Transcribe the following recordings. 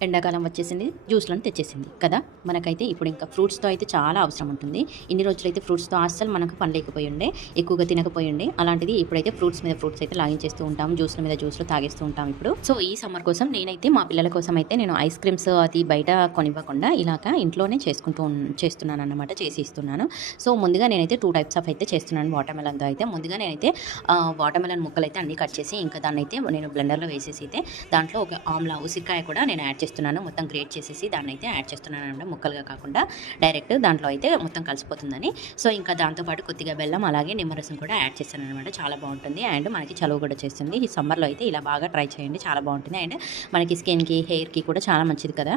ఎండాకాలం వచ్చేసింది, జ్యూస్‌లను తెచ్చేసింది కదా! మనకైతే ఇప్పుడు ఇంకా ఫ్రూట్స్‌తో అయితే చాలా అవసరం ఉంటుంది. ఇన్ని రోజులైతే ఫ్రూట్స్‌తో అస్సలు మనకు పని లేకపోయుండే, ఎక్కువగా తినకపోయుండే. అలాంటిది ఇప్పుడైతే ఫ్రూట్స్ మీద ఫ్రూట్స్ అయితే లాగించేస్తూ ఉంటాం. జ్యూస్‌ల మీద జ్యూస్‌లు తాగేస్తూ ఉంటాం ఇప్పుడు. సో, ఈ సమ్మర్ కోసం నేనైతే మా పిల్లల కోసం అయితే నేను ఐస్ క్రీమ్స్ అది బయట కొనివ్వకుండా ఇలాగ ఇంట్లోనే చేస్తున్నానన్నమాట. చేసి ఇస్తున్నాను. సో, ముందుగా నేనైతే 2 టైప్స్ ఆఫ్ అయితే చేస్తున్నాను వాటర్‌మెలన్‌తో అయితే. ముందుగా నేనైతే వాటర్‌మెలన్ ముక్కలైతే అన్నీ కట్ చేసి ఇంకా దాన్నైతే నేను బ్లెండర్‌లో వేసేసి అయితే దాంట్లో ఒక ఆమ్లా ఉసిరికాయ కూడా నేను యాడ్ చేస్తున్నాను. మొత్తం గ్రేట్ చేసేసి దాన్నైతే యాడ్ చేస్తున్నానన్నమాట. ముక్కలుగా కాకుండా డైరెక్ట్ దాంట్లో అయితే మొత్తం కలిసిపోతుందని. సో, ఇంకా దాంతో పాటు కొద్దిగా బెల్లం అలాగే నిమ్మరసం కూడా యాడ్ చేశాననమాట. చాలా బావుంటుంది. అండ్ మనకి చలువ కూడా చేస్తుంది. ఈ సమ్మర్‌లో అయితే ఇలా బాగా ట్రై చేయండి. చాలా బావుంటుంది. అండ్ మనకి స్కిన్‌కి, హెయిర్‌కి కూడా చాలా మంచిది కదా!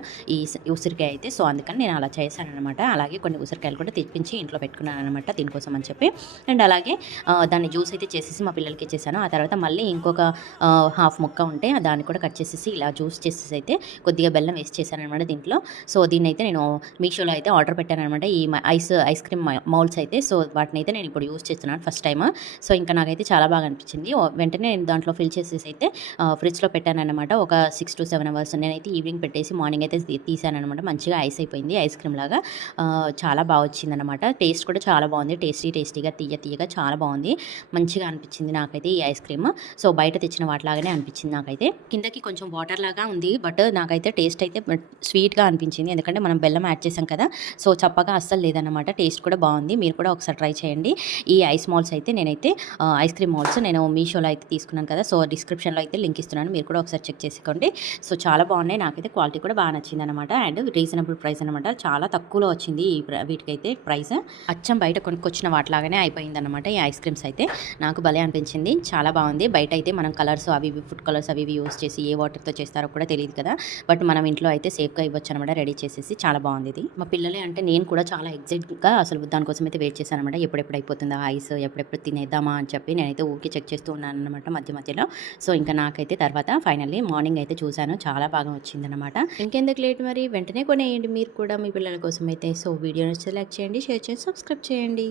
ఉసిరికాయ అయితే. సో, అందుకని నేను అలా చేశాననమాట. అలాగే కొన్ని ఉసిరికాయలు కూడా తెప్పించి ఇంట్లో పెట్టుకున్నాననమాట దీనికోసం అని చెప్పి. అండ్ అలాగే దాన్ని జ్యూస్ అయితే చేసేసి మా పిల్లలకి ఇచ్చేసాను. ఆ తర్వాత మళ్ళీ ఇంకొక హాఫ్ ముక్క ఉంటే దాన్ని కూడా కట్ చేసేసి ఇలా జ్యూస్ చేసేసి అయితే కొద్దిగా బెల్లం వేసి చేశాననమాట దీంట్లో. సో, దీన్నైతే నేను మీషోలో అయితే ఆర్డర్ పెట్టాననమాట. ఈ ఐస్ క్రీమ్ మౌల్డ్స్ అయితే. సో, వాటినైతే నేను ఇప్పుడు యూజ్ చేస్తున్నాను ఫస్ట్ టైమ్. సో, ఇంకా నాకైతే చాలా బాగా అనిపించింది. వెంటనే నేను దాంట్లో ఫిల్ చేసేసి అయితే ఫ్రిడ్జ్‌లో పెట్టాననమాట. ఒక 6-7 అవర్స్ నేనైతే ఈవినింగ్ పెట్టేసి మార్నింగ్ అయితే తీసాననమాట. మంచిగా ఐస్ అయిపోయింది. ఐస్ క్రీమ్ లాగా చాలా బాగా వచ్చిందనమాట. టేస్ట్ కూడా చాలా బాగుంది. టేస్టీగా తీయగా చాలా బాగుంది. మంచిగా అనిపించింది నాకైతే ఈ ఐస్ క్రీమ్. సో, బయట తెచ్చిన వాటిలాగానే అనిపించింది నాకైతే. కిందకి కొంచెం వాటర్ లాగా ఉంది. బట్ నాకైతే టేస్ట్ అయితే స్వీట్‌గా అనిపించింది. ఎందుకంటే మనం బెల్లం యాడ్ చేసాం కదా! సో, చప్పగా అస్సలు లేదనమాట. టేస్ట్ కూడా బాగుంది. మీరు కూడా ఒకసారి ట్రై చేయండి. ఈ ఐస్ మాల్స్ అయితే నేనైతే ఐస్ క్రీమ్ మాల్స్ నేను మీషోలో అయితే తీసుకున్నాను కదా! సో, డిస్క్రిప్షన్‌లో అయితే లింక్ ఇస్తున్నాను. మీరు కూడా ఒకసారి చెక్ చేసుకోండి. సో, చాలా బాగున్నాయి. నాకైతే క్వాలిటీ కూడా బాగా నచ్చిందనమాట. అండ్ రీజనబుల్ ప్రైస్ అనమాట. చాలా తక్కువలో వచ్చింది ఈ వీటికైతే ప్రైస్. అచ్చం బయట కొనుక్కొచ్చిన వాటిలాగానే అయిపోయిందనమాట ఈ ఐస్ క్రీమ్స్ అయితే. నాకు భలే అనిపించింది. చాలా బాగుంది. బయట అయితే మనం కలర్స్ అవి ఇవి ఫుడ్ కలర్స్ అవి ఇవి యూజ్ చేసి ఏ వాటర్‌తో చేస్తారో కూడా తెలీదు కదా! బట్ మనం ఇంట్లో అయితే సేఫ్‌గా ఇవ్వచ్చనమాట రెడీ చేసేసి. చాలా బాగుంది ఇది. మా పిల్లలే అంటే నేను కూడా చాలా ఎక్సైట్‌గా అసలు దానికోసం అయితే వెయిట్ చేశాననమాట. ఎప్పుడెప్పుడు అయిపోతుందా ఐస్? ఎప్పుడెప్పుడు తినేద్దామా అని చెప్పి నేనైతే ఊరికే చెక్ చేస్తూ ఉన్నాననమాట మధ్యలో. సో, ఇంకా నాకైతే తర్వాత ఫైనల్లీ మార్నింగ్ అయితే చూసాను. చాలా బాగా వచ్చిందనమాట. ఇంకెందుకు లేట్ మరి వెంటనే కొనేయండి మీరు కూడా మీ పిల్లల కోసం అయితే. సో, వీడియో నచ్చితే లైక్ చేయండి, షేర్ చేసి సబ్స్క్రైబ్ చేయండి.